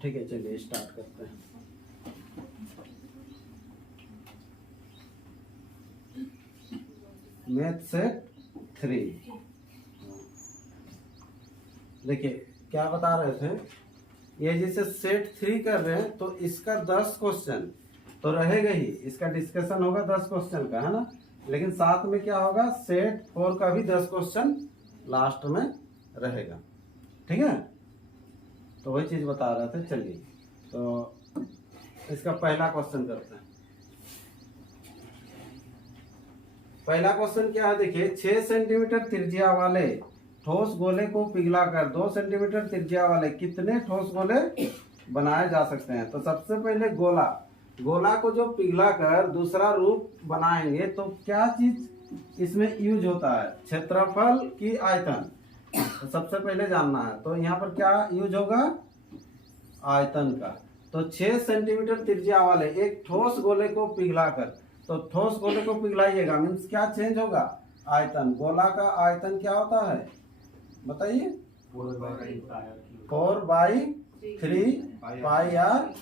ठीक है, चलिए स्टार्ट करते हैं। Math set 3। देखिए क्या बता रहे थे, ये जैसे सेट 3 कर रहे हैं तो इसका 10 क्वेश्चन तो रहेगा ही, इसका डिस्कशन होगा 10 क्वेश्चन का, है ना। लेकिन साथ में क्या होगा, सेट 4 का भी 10 क्वेश्चन लास्ट में रहेगा, ठीक है। तो वही चीज बता रहे थे। चलिए तो इसका पहला क्वेश्चन करते हैं। पहला क्वेश्चन क्या है, देखिए 6 सेंटीमीटर त्रिज्या वाले ठोस गोले को पिघलाकर 2 सेंटीमीटर त्रिज्या वाले कितने ठोस गोले बनाए जा सकते हैं। तो सबसे पहले गोला को जो पिघलाकर दूसरा रूप बनाएंगे तो क्या चीज इसमें यूज होता है, क्षेत्रफल की आयतन। तो सबसे पहले जानना है, तो यहाँ पर क्या यूज होगा, आयतन का। तो 6 सेंटीमीटर त्रिज्या वाले एक ठोस गोले को पिघलाकर, तो ठोस गोले को पिघलाइएगा मीन्स क्या चेंज होगा, आयतन। गोला का आयतन क्या होता है बताइए, 4/3 पाई आर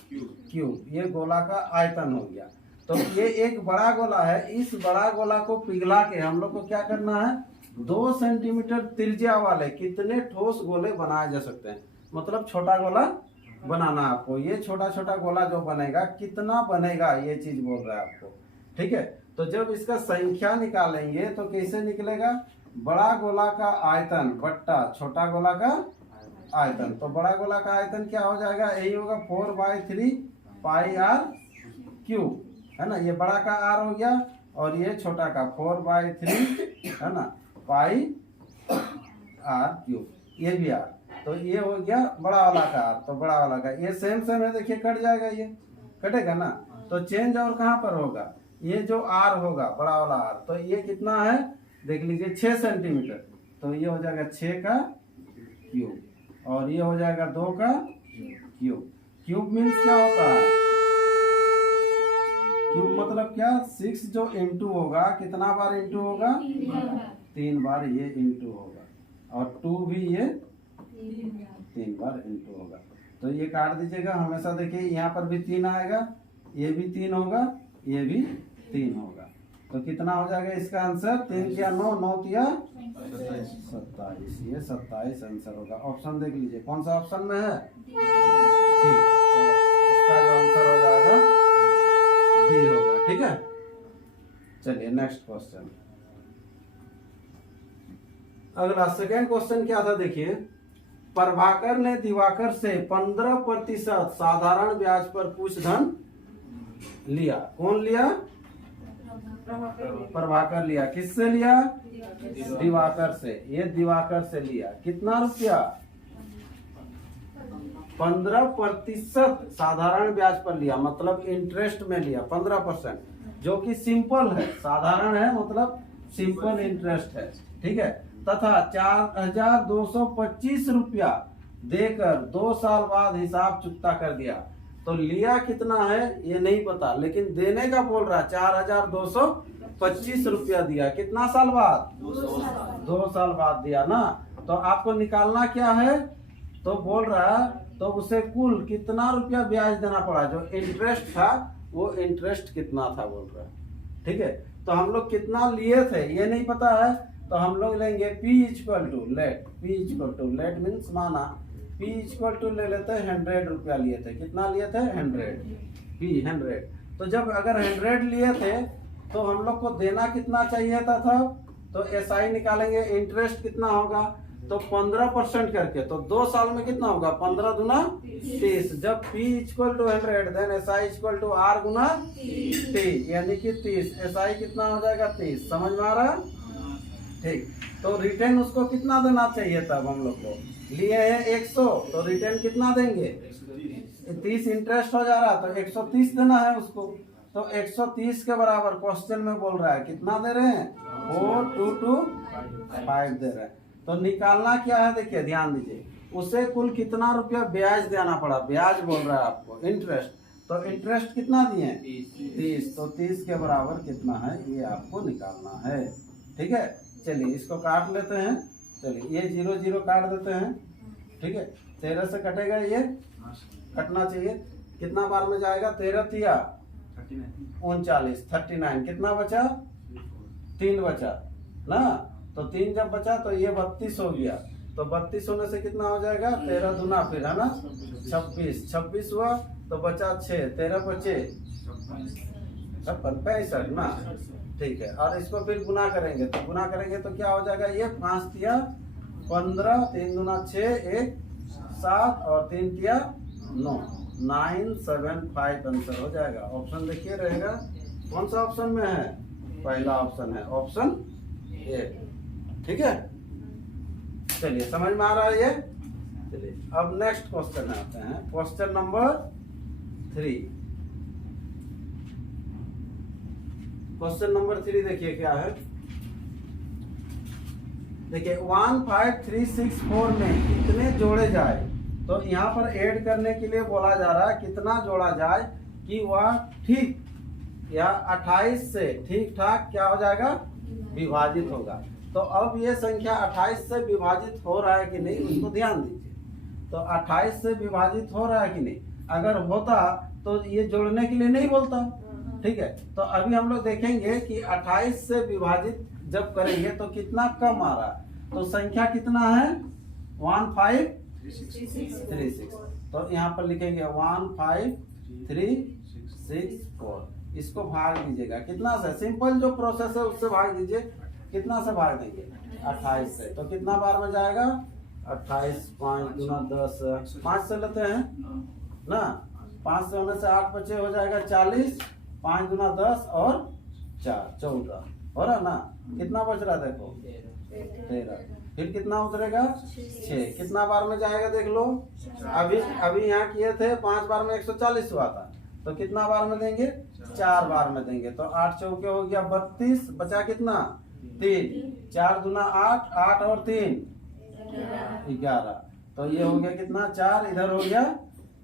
क्यूब, ये गोला का आयतन हो गया। तो ये एक बड़ा गोला है, इस बड़ा गोला को पिघला के हम लोग को क्या करना है, 2 सेंटीमीटर त्रिज्या वाले कितने ठोस गोले बनाए जा सकते हैं। मतलब छोटा गोला बनाना है आपको, ये छोटा छोटा गोला जो बनेगा कितना बनेगा ये चीज बोल रहा है आपको, ठीक है। तो जब इसका संख्या निकालेंगे तो कैसे निकलेगा, बड़ा गोला का आयतन बट्टा छोटा गोला का आयतन। तो बड़ा गोला का आयतन क्या हो जाएगा, यही होगा 4/3 पाई आर क्यूब, है ना। ये बड़ा का आर हो गया और ये छोटा का 4/3 है ना पाई आर क्यूब, ये भी आर। तो ये हो गया बड़ा वाला का आर, तो बड़ा वाला का ये सेम है, देखिए कट जाएगा, ये कटेगा ना। तो चेंज और कहाँ पर होगा, ये जो आर होगा बड़ा वाला आर, तो ये कितना है देख लीजिए 6 सेंटीमीटर। तो ये हो जाएगा 6 का क्यूब और ये हो जाएगा 2 का क्यूब। क्यूब मीन्स क्या होता है, क्यूब मतलब क्या, 6 जो इंटू होगा, कितना बार इंटू होगा, 3 बार ये इंटू होगा, और 2 भी ये 3 बार इंटू होगा। तो ये काट दीजिएगा हमेशा, देखिए यहाँ पर भी 3 आएगा, ये भी 3 होगा, ये भी 3 होगा। तो कितना हो जाएगा इसका आंसर, 3 या 9, 9 या 27, ये 27 आंसर होगा। ऑप्शन देख लीजिए कौन सा ऑप्शन में है, ठीक। तो इसका जो आंसर हो जाएगा डी होगा, ठीक है। चलिए नेक्स्ट क्वेश्चन। अगला सेकेंड क्वेश्चन क्या था, देखिए प्रभाकर ने दिवाकर से 15% साधारण ब्याज पर कुछ धन लिया। कौन लिया, प्रभाकर लिया। किससे लिया, दिवाकर से। ये दिवाकर से लिया कितना रुपया, 15% साधारण ब्याज पर लिया, मतलब इंटरेस्ट में लिया 15%, जो कि सिंपल है, साधारण है मतलब सिंपल इंटरेस्ट है, ठीक है। तथा 4225 रुपया देकर 2 साल बाद हिसाब चुकता कर दिया। तो लिया कितना है ये नहीं पता, लेकिन देने का बोल रहा है 4225 रुपया दिया, कितना साल बाद, 2 साल बाद दिया ना। तो आपको निकालना क्या है, तो बोल रहा है तो उसे कुल कितना रुपया ब्याज देना पड़ा, जो इंटरेस्ट था वो इंटरेस्ट कितना था बोल रहा है, ठीक है। तो हम लोग कितना लिए थे ये नहीं पता है, तो हम लोग लेंगे P equal to let, P equal to let means माना, P इक्वल टू ले लेते हैं 100 रुपया लिए थे। कितना लिए थे, 100, P 100। तो जब अगर 100 लिए थे तो हम लोग को देना कितना चाहिए था, तो SI निकालेंगे, इंटरेस्ट कितना होगा, तो 15% करके, तो 2 साल में कितना होगा, 15 दूना 30। जब P equal to 100 then SI equal to R गुना T, यानी कि 30। SI कितना हो जाएगा, 30। समझ में आ रहा है, ठीक। तो रिटर्न उसको कितना देना चाहिए, तब हम लोग को लिए है 100, तो रिटर्न कितना देंगे, 30 इंटरेस्ट हो जा रहा, तो 130 देना है उसको। तो 130 के बराबर क्वेश्चन में बोल रहा है कितना दे रहे हैं, 4225 दे रहे हैं। तो निकालना क्या है, देखिए ध्यान दीजिए, उसे कुल कितना रुपया ब्याज देना पड़ा, ब्याज बोल रहा है आपको, इंटरेस्ट। तो इंटरेस्ट कितना दिए, 30। तो 30 के बराबर कितना है ये आपको निकालना है, ठीक है। चलिए इसको काट लेते हैं, चलिए ये 0 0 काट देते हैं, ठीक है। 13 से कटेगा ये कटना चाहिए। कितना बार में जाएगा? 13 तिया 39, 39। कितना बचा? 3 बचा ना, तो 3 जब बचा तो ये 32 हो गया। तो 32 होने से कितना हो जाएगा? 13 दूना फिर है ना 26, 26 हुआ तो बचा 6, 13 बचे 65 ना, ठीक है। और इसको फिर गुना करेंगे, तो गुना करेंगे तो क्या हो जाएगा? ये 5 तिया 15, 3 दूना 6, 1 7 और 3 तिया 9, 975 आंसर हो जाएगा। ऑप्शन देखिए रहेगा, कौन सा ऑप्शन में है? पहला ऑप्शन है, ऑप्शन ए। ठीक है, चलिए समझ में आ रहा है ये। चलिए अब नेक्स्ट क्वेश्चन आते हैं, क्वेश्चन नंबर 3। क्वेश्चन नंबर 3 देखिए क्या है। देखिए 15364 में कितने जोड़े जाए? तो यहाँ पर ऐड करने के लिए बोला जा रहा है कितना जोड़ा जाए कि वह ठीक या 28 से ठीक ठाक क्या हो जाएगा? विभाजित होगा। तो अब ये संख्या 28 से विभाजित हो रहा है कि नहीं, उसको ध्यान दीजिए। तो 28 से विभाजित हो रहा है कि नहीं? अगर होता तो ये जोड़ने के लिए नहीं बोलता। ठीक है, तो अभी हम लोग देखेंगे कि 28 से विभाजित जब करेंगे तो कितना कम आ रहा है। तो संख्या कितना है? 1536। तो यहाँ पर लिखेंगे 15364। इसको भाग दीजिएगा कितना से? सिंपल जो प्रोसेस है उससे भाग दीजिए। कितना से भाग देंगे? 28 से। तो कितना बार में जाएगा? 28, 5 दूना 10, 5 से लेते हैं ना, 5 से होने से 8 बचे हो जाएगा 40, 5 दूना 10 और 4 14 हो रहा ना। कितना बच रहा है? देखो 13। फिर कितना उतरेगा? 6। कितना बार में जाएगा देख लो। अभी यहाँ किए थे 5 बार में 140 हुआ था, तो कितना बार में देंगे? 4 बार में देंगे। तो 8 चौके हो गया 32, बचा कितना? 3, 4 दूना 8, 8 और 3 11। तो ये हो गया कितना? 4, इधर हो गया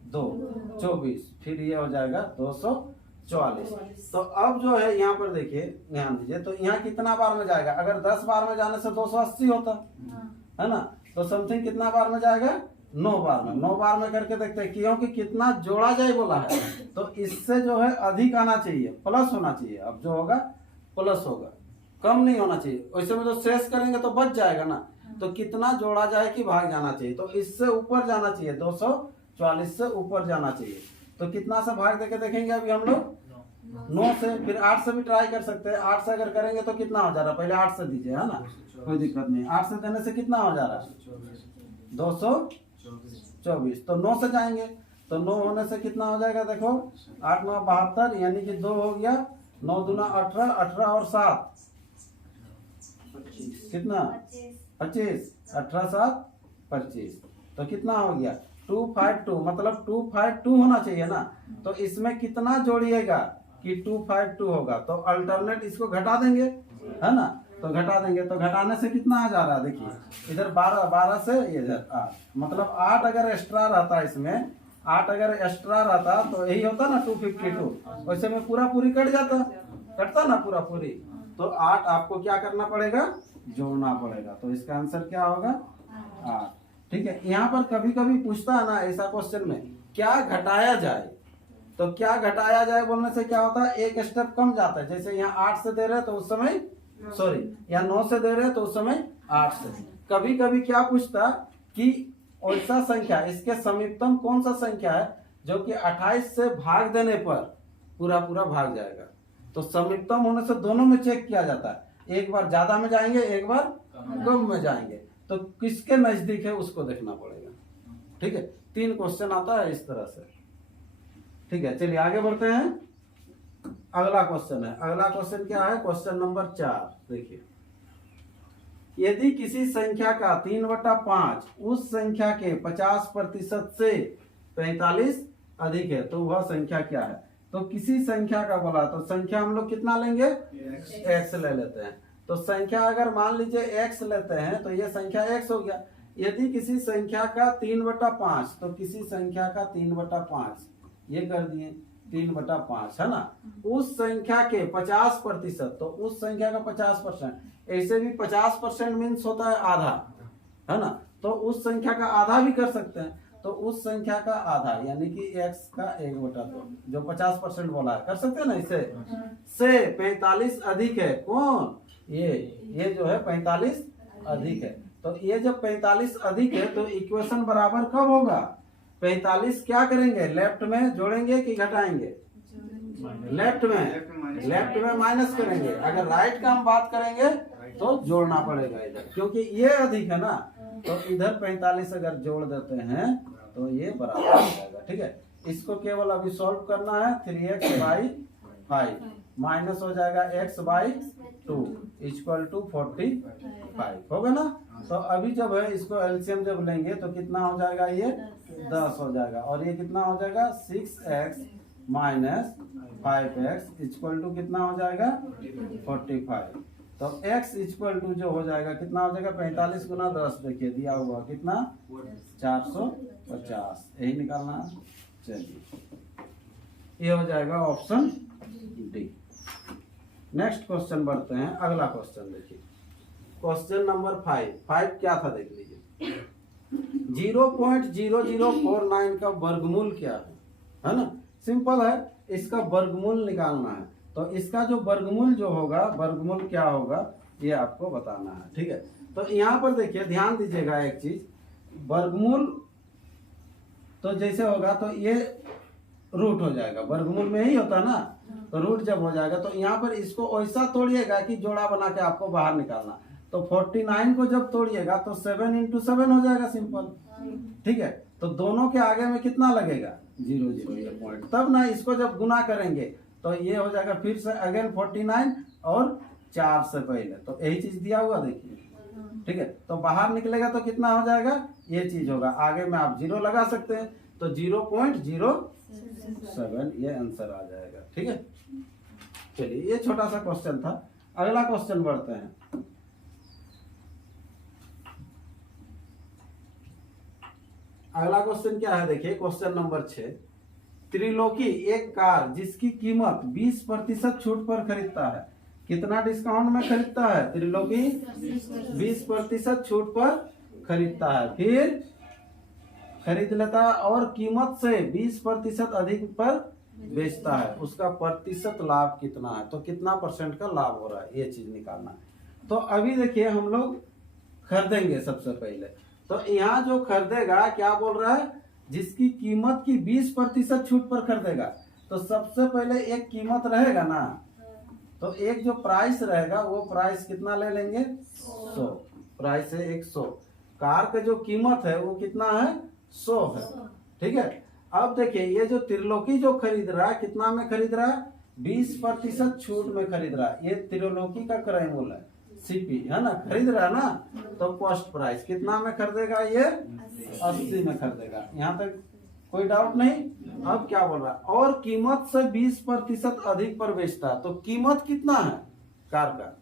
2, 24। फिर ये हो जाएगा 244। तो अब जो है यहाँ पर देखिए, ध्यान दीजिए, तो यहाँ कितना बार में जाएगा? अगर 10 बार में जाने से 280 होता है ना, तो समथिंग कितना बार में जाएगा? 9 बार में। 9 बार में करके देखते हैं, क्योंकि कितना जोड़ा जाए बोला है, तो इससे जो है अधिक आना चाहिए, प्लस होना चाहिए। अब जो होगा प्लस होगा, कम नहीं होना चाहिए। वैसे में जो शेष करेंगे तो बच जाएगा ना। तो कितना जोड़ा जाए कि भाग जाना चाहिए? तो इससे ऊपर जाना चाहिए, 244 से ऊपर जाना चाहिए। तो कितना से भाग देके देखेंगे अभी हम लोग? 9 से। फिर 8 से भी ट्राई कर सकते हैं। 8 से अगर करेंगे तो कितना हो जा रहा है? पहले 8 से दीजिए, है ना, कोई दिक्कत नहीं। 8 से देने से कितना हो जा रहा है? 224। तो 9 से जाएंगे, तो 9 होने से कितना हो जाएगा? देखो 8 9 72, यानी कि 2 हो गया, 9 दूना 18, 18 और 7 कितना? 25, 18 7 25। तो कितना हो गया? 252। मतलब 252 होना चाहिए ना। तो इसमें कितना जोड़िएगा कि 252 होगा? तो अल्टरनेट इसको घटा देंगे, है ना। तो घटा देंगे, तो घटाने से कितना आ जा रहा है? देखिए इधर 12, 12 से इधर 8, मतलब 8 अगर एक्स्ट्रा रहता इसमें, 8 अगर एक्स्ट्रा रहता तो यही होता ना 252। वैसे में पूरा पूरी कट जाता, कटता ना पूरा पूरी। तो 8 आपको क्या करना पड़ेगा? जोड़ना पड़ेगा। तो इसका आंसर क्या होगा? 8। ठीक है, यहाँ पर कभी कभी पूछता है ना ऐसा क्वेश्चन में, क्या घटाया जाए? तो क्या घटाया जाए बोलने से क्या होता है? एक स्टेप कम जाता है। जैसे यहाँ 8 से दे रहे तो उस समय, सॉरी यहाँ 9 से दे रहे तो उस समय 8 से। कभी कभी क्या पूछता कि ऐसा संख्या, इसके समीपतम कौन सा संख्या है जो कि 28 से भाग देने पर पूरा पूरा भाग जाएगा। तो समीपतम होने से दोनों में चेक किया जाता है, एक बार ज्यादा में जाएंगे, एक बार कम में जाएंगे। तो किसके नजदीक है उसको देखना पड़ेगा। ठीक है, 3 क्वेश्चन आता है इस तरह से। ठीक है, चलिए आगे बढ़ते हैं। अगला क्वेश्चन है, अगला क्वेश्चन क्या है? क्वेश्चन नंबर 4 देखिए, यदि किसी संख्या का 3/5 उस संख्या के 50% से 45 अधिक है तो वह संख्या क्या है? तो किसी संख्या का बोला, तो संख्या हम लोग कितना लेंगे? x ले लेते हैं। तो संख्या अगर मान लीजिए x लेते हैं तो ये संख्या x हो गया। यदि किसी संख्या का 3/5, तो किसी संख्या का 3/5 ये कर दिए, 3/5 है ना। उस संख्या के 50%, तो उस संख्या का 50%, ऐसे भी 50% मीन्स होता है आधा, है ना। तो उस संख्या का आधा भी कर सकते हैं। तो उस संख्या का आधा यानी कि x का 1/2 जो 50% बोला है, कर सकते हैं ना इसे। से 45 अधिक है कौन, ये जो है 45 अधिक है। तो ये जब 45 अधिक है तो इक्वेशन बराबर कब होगा, 45 क्या करेंगे लेफ्ट में जोड़ेंगे कि घटाएंगे, लेफ्ट में माइनस करेंगे। अगर राइट का हम बात करेंगे तो जोड़ना पड़ेगा इधर, क्योंकि ये अधिक है ना, तो इधर 45 अगर जोड़ देते हैं तो ये बराबर हो जाएगा। ठीक है, इसको केवल अभी सॉल्व करना है। 3x/5 माइनस हो जाएगा x/2 इक्वल टू 45 होगा ना। तो अभी जब है इसको एलसीएम जब लेंगे तो कितना हो जाएगा, ये 10 हो जाएगा, और ये कितना हो जाएगा 6x minus 5x equal to कितना हो जाएगा 45। तो x इक्वल टू जो हो जाएगा कितना हो जाएगा 45 गुना 10, देखिए दिया हुआ कितना 450, यही निकालना है। चलिए ये हो जाएगा ऑप्शन डी। नेक्स्ट क्वेश्चन बढ़ते हैं, अगला क्वेश्चन देखिए, क्वेश्चन नंबर 5 क्या था देख लीजिए। 0.0049 का वर्गमूल क्या है ना, सिंपल है, इसका वर्गमूल निकालना है। तो इसका जो वर्गमूल जो होगा, वर्गमूल क्या होगा ये आपको बताना है। ठीक है, तो यहाँ पर देखिए ध्यान दीजिएगा एक चीज, वर्गमूल तो जैसे होगा तो ये रूट हो जाएगा, वर्गमूल में ही होता ना, तो रूट जब हो जाएगा तो यहाँ पर इसको ऐसा तोड़िएगा कि जोड़ा बना के आपको बाहर निकालना। तो 49 को जब तोड़िएगा तो 7 × 7 हो जाएगा सिंपल। ठीक है, तो दोनों के आगे में कितना लगेगा 0 ये पॉइंट, तब ना इसको जब गुना करेंगे तो ये हो जाएगा फिर से अगेन 49 और 4 से पहले, तो यही चीज दिया हुआ देखिए। ठीक है, तो बाहर निकलेगा तो कितना हो जाएगा, ये चीज होगा, आगे में आप 0 लगा सकते हैं, तो 0.07 ये आंसर आ जाएगा। ठीक है, चलिए ये छोटा सा क्वेश्चन था। अगला क्वेश्चन बढ़ते हैं। अगला क्वेश्चन क्या है देखिए, क्वेश्चन नंबर 6। त्रिलोकी एक कार जिसकी कीमत 20% छूट पर खरीदता है, कितना डिस्काउंट में खरीदता है, त्रिलोकी 20% छूट पर खरीदता है, फिर खरीद लेता है और कीमत से 20% अधिक पर बेचता है, उसका प्रतिशत लाभ कितना है, तो कितना परसेंट का लाभ हो रहा है, ये चीज निकालना है। तो अभी देखिए हम लोग खरीदेंगे सबसे पहले, तो यहाँ जो खरीदेगा क्या बोल रहा है, जिसकी कीमत की 20% छूट पर खरीदेगा, तो सबसे पहले एक कीमत रहेगा ना, तो एक जो प्राइस रहेगा वो प्राइस कितना ले लेंगे 100, प्राइस है 100, कार का जो कीमत है वो कितना है 100 है। ठीक है, अब देखिए ये जो त्रिलोकी जो खरीद रहा है कितना में खरीद रहा है, 20% छूट में खरीद रहा है, ये त्रिलोकी का क्रय मूल्य है, सीपी है ना, खरीद रहा है ना, तो कॉस्ट प्राइस कितना में खरीदेगा, ये 80 में खरीदेगा, यहाँ तक कोई डाउट नहीं। अब क्या बोल रहा है, और कीमत से 20% अधिक पर बेचता है, तो कीमत कितना है कार का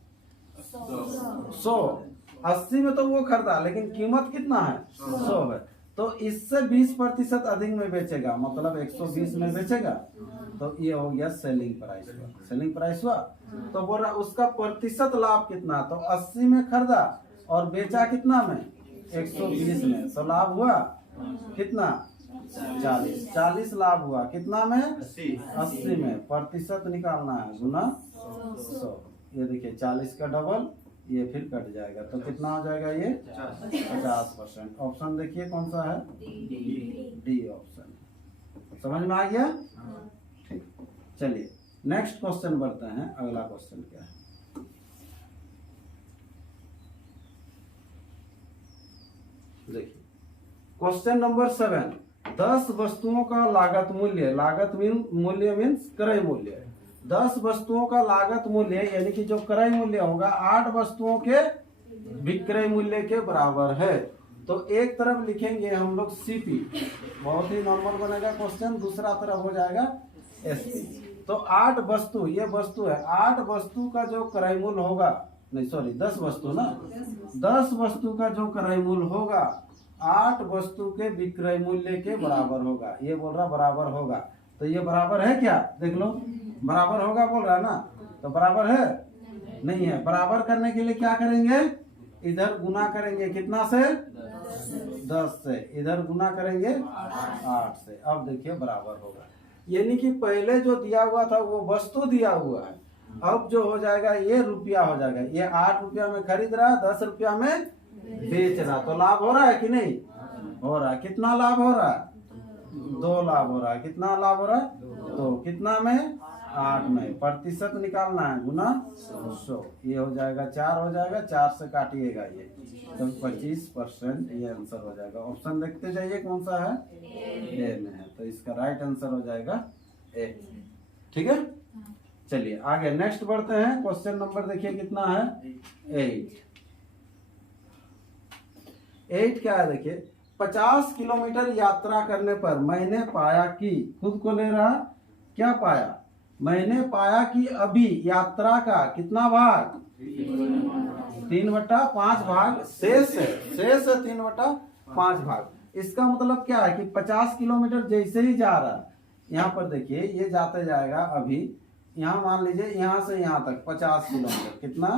100, 80 में तो वो खरीदा लेकिन कीमत कितना है 100 है, तो इससे 20% अधिक में बेचेगा, मतलब 120 में बेचेगा, तो ये हो गया सेलिंग प्राइस हुआ, सेलिंग प्राइस हुआ। तो बोल रहा उसका प्रतिशत लाभ कितना, तो 80 में खरीदा और बेचा कितना में 120 में, तो लाभ हुआ कितना 40 लाभ हुआ, कितना में 80 में, प्रतिशत निकालना है गुना 100, ये देखिए 40 का डबल, ये फिर कट जाएगा, तो कितना हो जाएगा ये 50%। ऑप्शन देखिए कौन सा है, डी ऑप्शन। समझ में आ गया, ठीक। चलिए नेक्स्ट क्वेश्चन बढ़ते हैं, अगला क्वेश्चन क्या है, देखिए क्वेश्चन नंबर 7। 10 वस्तुओं का लागत मूल्य, लागत मूल्य मीन्स क्रय मूल्य, 10 वस्तुओं का लागत मूल्य यानी कि जो क्रय मूल्य होगा 8 वस्तुओं के विक्रय मूल्य के बराबर है। तो एक तरफ लिखेंगे हम लोग सीपी, बहुत ही नॉर्मल बनेगा क्वेश्चन, दूसरा तरफ हो जाएगा एसपी। तो 8 वस्तु, ये वस्तु है, 8 वस्तु का जो क्रय मूल्य होगा, नहीं सॉरी 10 वस्तु ना, 10 वस्तु का जो क्रय मूल्य होगा 8 वस्तु के विक्रय मूल्य के बराबर होगा, ये बोल रहा बराबर होगा, तो ये बराबर है क्या, देख लो बराबर होगा बोल रहा है ना, तो बराबर है नहीं है। बराबर करने के लिए क्या करेंगे, इधर गुना करेंगे कितना से 10 से, इधर गुना करेंगे 8 से। अब देखिए बराबर होगा, यानी कि पहले जो दिया हुआ था वो वस्तु दिया हुआ है, अब जो हो जाएगा ये रुपया हो जाएगा। ये 8 रुपया में खरीद रहा, 10 रुपया में बेच रहा, तो लाभ हो रहा है कि नहीं हो रहा है? कितना लाभ हो रहा है? 2 लाभ हो रहा है। कितना लाभ हो रहा है? 2। कितना में? 8 में। प्रतिशत निकालना है, गुना 100, ये हो जाएगा 4 हो जाएगा, 4 से काटिएगा ये, तो 25% ये आंसर हो जाएगा। ऑप्शन देखते जाइए कौन सा है, ए में है, तो इसका राइट आंसर हो जाएगा ए। ठीक है, चलिए आगे नेक्स्ट बढ़ते हैं। क्वेश्चन नंबर देखिए कितना है, 8 क्या है देखिए, 50 किलोमीटर यात्रा करने पर मैंने पाया कि, खुद को ले रहा, क्या पाया? मैंने पाया कि अभी यात्रा का कितना भाग, 3/5 भाग शेष है, शेष है 3/5 भाग। इसका मतलब क्या है कि 50 किलोमीटर जैसे ही जा रहा है, यहाँ पर देखिए ये जाते जाएगा, अभी यहाँ मान लीजिए यहाँ से यहाँ तक 50 किलोमीटर, कितना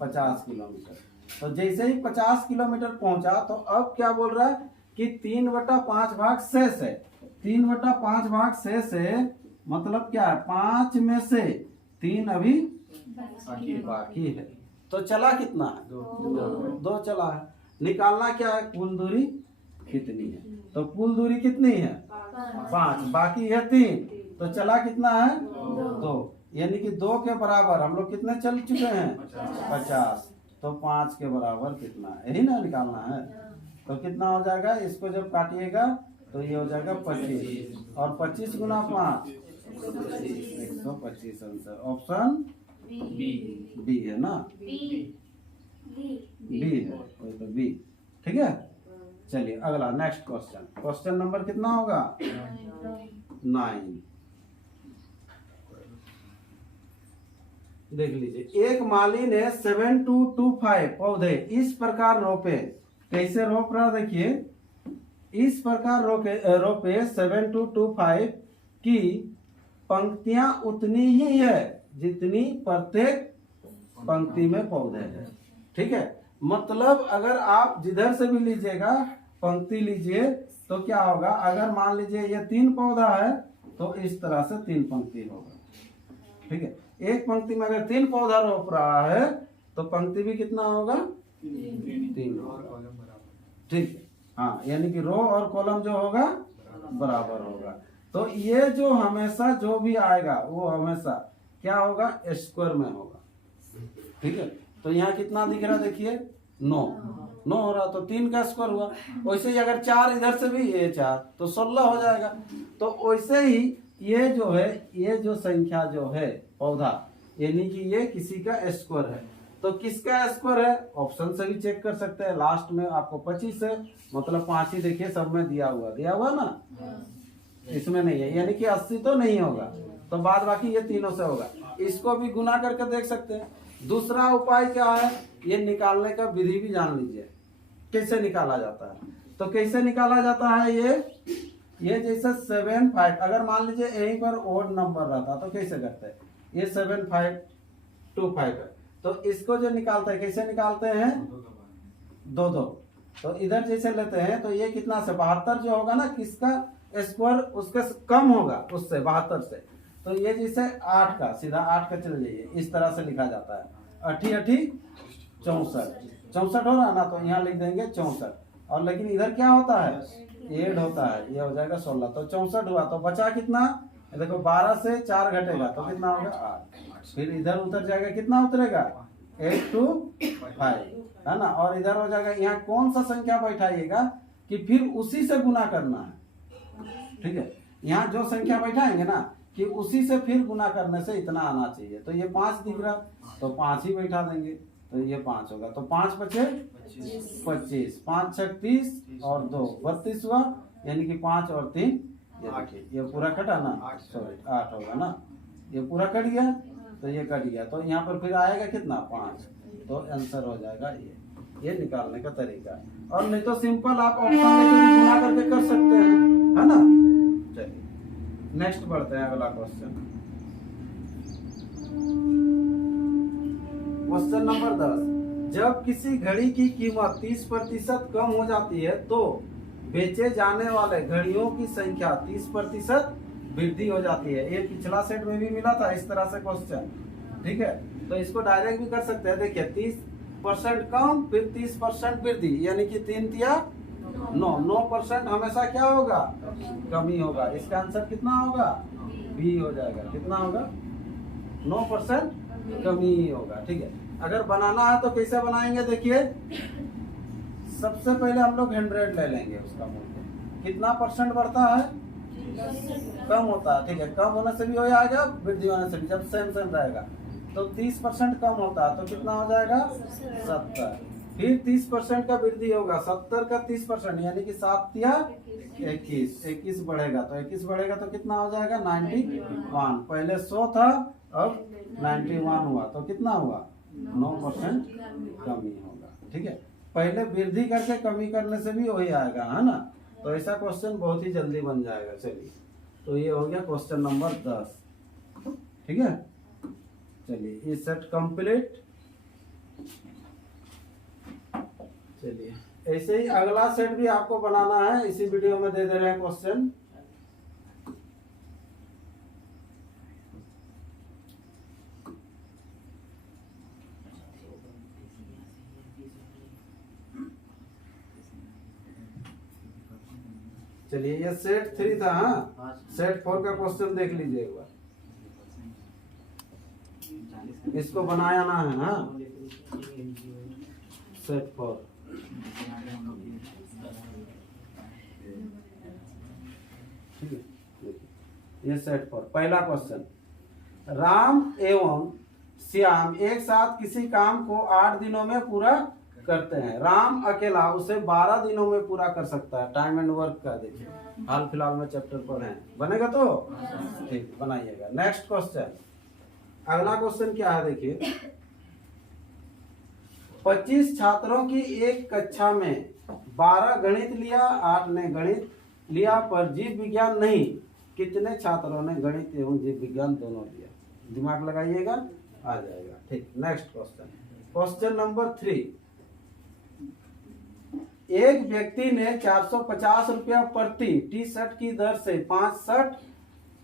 50 किलोमीटर, तो जैसे ही 50 किलोमीटर पहुंचा तो अब क्या बोल रहा है कि 3/5 भाग शेष है। 3/5 भाग शेष है मतलब क्या है, 5 में से 3 अभी बाकी है, तो चला कितना है, 2 चला है। निकालना क्या है, कुल दूरी कितनी है, तो कुल दूरी कितनी है 5, बाकी है 3, तो चला कितना है 2, यानी कि 2 के बराबर हम लोग कितने चल चुके हैं 50, तो 5 के बराबर कितना है, यही ना निकालना है। तो कितना हो जाएगा, इसको जब काटिएगा तो ये हो जाएगा 25, और 25 गुना 5 125 आंसर। ऑप्शन बी है ना, बी है, तो बी। ठीक है, चलिए अगला नेक्स्ट क्वेश्चन, क्वेश्चन नंबर कितना होगा 9। देख लीजिए, एक माली ने 7 to 25 पौधे इस प्रकार रोपे, कैसे रोप रहा देखिए, इस प्रकार रोपे 7 to 25 की पंक्तियां उतनी ही है जितनी प्रत्येक पंक्ति में पौधे हैं। ठीक है, मतलब अगर आप जिधर से भी लीजिएगा पंक्ति लीजिए तो क्या होगा, अगर मान लीजिए ये 3 पौधा है तो इस तरह से 3 पंक्ति होगा। ठीक है, एक पंक्ति में अगर 3 पौधा रोप रहा है तो पंक्ति भी कितना होगा 3 होगा। ठीक है, हाँ, यानी कि रो और कॉलम जो होगा बराबर होगा। तो ये जो हमेशा जो भी आएगा वो हमेशा क्या होगा, स्क्वायर में होगा। ठीक है, तो यहाँ कितना दिख रहा देखिए 9 हो रहा, तो 3 का स्क्वायर हुआ। वैसे ही अगर 4 इधर से भी, ये 4 तो 16 हो जाएगा। तो वैसे ही ये जो है, ये जो संख्या जो है पौधा, यानी कि ये किसी का स्क्वायर है। तो किसका स्क्वायर है, ऑप्शन से भी चेक कर सकते हैं। लास्ट में आपको 25 है, मतलब 5 ही देखिए सब में दिया हुआ ना, इसमें नहीं है, यानी कि 80 तो नहीं होगा, तो बाद बाकी ये तीनों से होगा। इसको भी गुना करके देख सकते हैं। दूसरा उपाय क्या है, ये निकालने का विधि भी जान लीजिए कैसे निकाला जाता है। तो कैसे निकाला जाता है, ये जैसे 7 5, अगर मान लीजिए यहीं पर ओड नंबर रहता तो कैसे करते हैं, ये 7 5 2 5 है, तो इसको जो निकालते हैं कैसे निकालते हैं 2 तो इधर जैसे लेते हैं तो ये कितना से 72 जो होगा ना, किसका स्क्वायर उसके कम होगा उससे 72 से, तो ये जैसे 8 का सीधा 8 का चले जाइए, इस तरह से लिखा जाता है 8 8 64 हो रहा ना, तो यहाँ लिख देंगे 64, और लेकिन इधर क्या होता है 8 होता है, ये हो जाएगा 16, तो 64 हुआ। तो बचा कितना, देखो 12 से 4 घटेगा तो कितना होगा 8, फिर इधर उतर जाएगा, कितना उतरेगा 8 to 5 है ना, और इधर हो जाएगा, यहाँ कौन सा संख्या बैठाइएगा कि फिर उसी से गुना करना है। ठीक है, यहाँ जो संख्या बैठाएंगे ना कि उसी से फिर गुना करने से इतना आना चाहिए, तो ये 5 दिख रहा तो 5 ही बैठा देंगे, तो ये 5 होगा, तो 5 बचे 25, 5 6 30 और 2 32 हुआ, यानी कि 5 और 3 ये देखिए, ये पूरा कटा ना, सॉरी 8 होगा ना, ये पूरा कट गया, तो ये कट गया, तो यहाँ पर फिर आएगा कितना 5, तो आंसर हो जाएगा ये निकालने का तरीका। और नहीं तो सिंपल आप ऑप्शन लेके भी गुना करके कर सकते हैं, है ना। चलिए नेक्स्ट बढ़ते हैं, अगला क्वेश्चन, क्वेश्चन नंबर 10। जब किसी घड़ी की कीमत 30% कम हो जाती है तो बेचे जाने वाले घड़ियों की संख्या 30% वृद्धि हो जाती है। ये पिछला सेट में भी मिला था इस तरह से क्वेश्चन, ठीक है। तो इसको डायरेक्ट भी कर सकते हैं। देखिए 30% कम फिर 30% वृद्धि, यानी कि 3 तिया 9% हमेशा क्या होगा, कमी होगा। इसका आंसर कितना होगा, बी हो जाएगा। कितना होगा, 9% कमी ही होगा, ठीक है। अगर बनाना है तो कैसे बनाएंगे, देखिए सबसे पहले हम लोग 100 ले लेंगे, उसका मूल्य कितना परसेंट बढ़ता है, कम होता है, ठीक है। कम होने से भी हो जाएगा, वृद्धि होने से भी, जब सेम सेम रहेगा। तो 30% कम होता है तो कितना हो जाएगा, 70। फिर 30% का वृद्धि होगा, 70 का 30%, यानी कि 7 या 21 बढ़ेगा। तो 21 बढ़ेगा तो कितना हो जाएगा, 91। पहले 100 था, अब 91 हुआ, तो कितना हुआ, 9% कमी होगा, ठीक है। पहले वृद्धि करके कमी करने से भी वही आएगा, है ना। तो ऐसा क्वेश्चन बहुत ही जल्दी बन जाएगा। चलिए, तो ये हो गया क्वेश्चन नंबर 10, ठीक है। चलिए, ये सेट कंप्लीट। चलिए, ऐसे ही अगला सेट भी आपको बनाना है, इसी वीडियो में दे दे रहे हैं क्वेश्चन। चलिए, ये सेट 3 था, हाँ। सेट 4 का क्वेश्चन देख लीजिए एक बार, इसको बनाया ना है ना, सेट 4। ठीक है, ये सेट 4 पहला क्वेश्चन। राम एवं श्याम एक साथ किसी काम को 8 दिनों में पूरा करते हैं। राम अकेला उसे 12 दिनों में पूरा कर सकता है। टाइम एंड वर्क का देखिए, हाल फिलहाल में चैप्टर पढ़े हैं, बनेगा तो ठीक, बनाइएगा। नेक्स्ट क्वेश्चन, अगला क्वेश्चन क्या है, देखिए 25 छात्रों की एक कक्षा में 12 गणित लिया, 8 ने गणित लिया पर जीव विज्ञान नहीं। कितने छात्रों ने गणित एवं जीव विज्ञान दोनों लिया, दिमाग लगाइएगा, आ जाएगा, ठीक। Next question, question number 3। एक व्यक्ति ने 450 रुपया प्रति टी शर्ट की दर से 5 शर्ट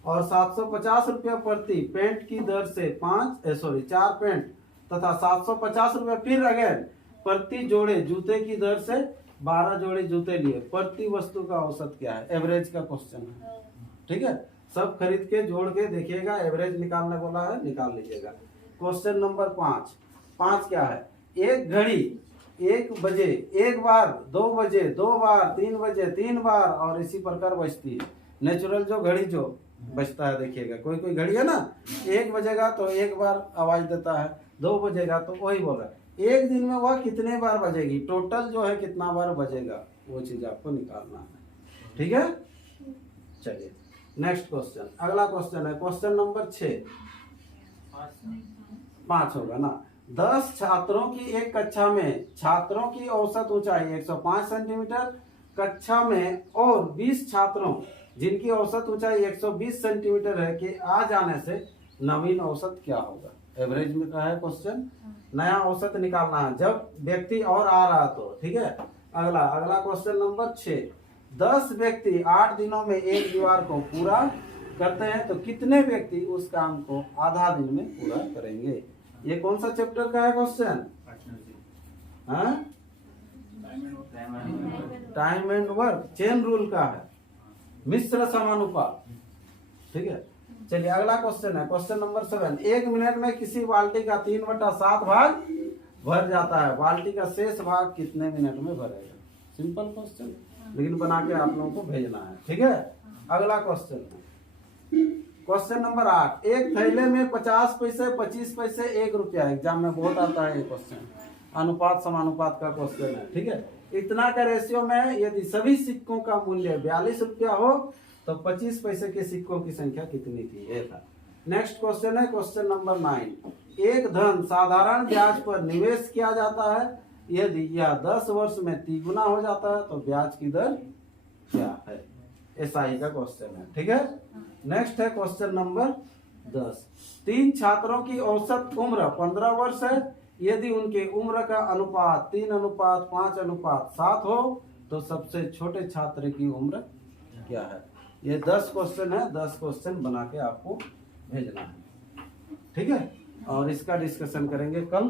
और 750 रुपया प्रति पैंट की दर से 4 पैंट तथा 750 रुपया फिर अगेन प्रति जोड़े जूते की दर से 12 जोड़े जूते लिए। प्रति वस्तु का औसत क्या है, एवरेज का क्वेश्चन है, ठीक है। सब खरीद के जोड़ के देखिएगा, एवरेज निकालने बोला है, निकाल लीजिएगा। क्वेश्चन नंबर 5 क्या है, एक घड़ी 1 बजे एक बार, 2 बजे 2 बार, 3 बजे 3 बार और इसी प्रकार बजती है। नेचुरल जो घड़ी जो बजता है, देखिएगा कोई कोई घड़ी है ना, 1 बजेगा तो 1 बार आवाज देता है, 2 बजेगा तो वही बोल रहा है। एक दिन में वह कितने बार बजेगी, टोटल जो है कितना बार बजेगा, वो चीज आपको निकालना है, ठीक है। चलिए, नेक्स्ट क्वेश्चन, अगला क्वेश्चन है क्वेश्चन नंबर 6, 5 होगा ना। 10 छात्रों की एक कक्षा में छात्रों की औसत ऊंचाई 105 सेंटीमीटर कक्षा में और 20 छात्रों जिनकी औसत ऊंचाई 120 सेंटीमीटर है के आ जाने से नवीन औसत क्या होगा। एवरेज में का है क्वेश्चन, नया औसत निकालना है जब व्यक्ति और आ रहा तो, ठीक है। अगला क्वेश्चन नंबर 6। 10 व्यक्ति 8 दिनों में एक दीवार को पूरा करते हैं तो कितने व्यक्ति उस काम को आधा दिन में पूरा करेंगे। ये कौन सा चैप्टर का है question, time and work, chain rule का है, मिश्र समानुपात, ठीक है। चलिए, अगला क्वेश्चन है क्वेश्चन नंबर 7। 1 मिनट में किसी बाल्टी का 3/7 भाग भर जाता है, बाल्टी का शेष भाग कितने मिनट में भरेगा। सिंपल क्वेश्चन, लेकिन बना के आप लोगों को भेजना है, ठीक है। अगला क्वेश्चन है क्वेश्चन नंबर 8। एक थैले में 50 पैसे 25 पैसे 1 रुपया, एग्जाम में बहुत आता है ये क्वेश्चन, अनुपात समानुपात का क्वेश्चन है, ठीक है। इतना का रेशियो में यदि सभी सिक्कों का मूल्य 42 रुपया हो तो 25 पैसे के सिक्कों की संख्या कितनी थी, ये था। नेक्स्ट क्वेश्चन है क्वेश्चन नंबर 9। एक धन साधारण ब्याज पर निवेश किया जाता है, यदि यह 10 वर्ष में 3 गुना हो जाता है तो ब्याज की दर क्या है। एसआई का क्वेश्चन है, ठीक है। नेक्स्ट है क्वेश्चन नंबर 10। 3 छात्रों की औसत उम्र 15 वर्ष है, यदि उनके उम्र का अनुपात 3:5:7 हो तो सबसे छोटे छात्र की उम्र क्या है। ये 10 क्वेश्चन है, 10 क्वेश्चन बना के आपको भेजना है, ठीक है। और इसका डिस्कशन करेंगे कल।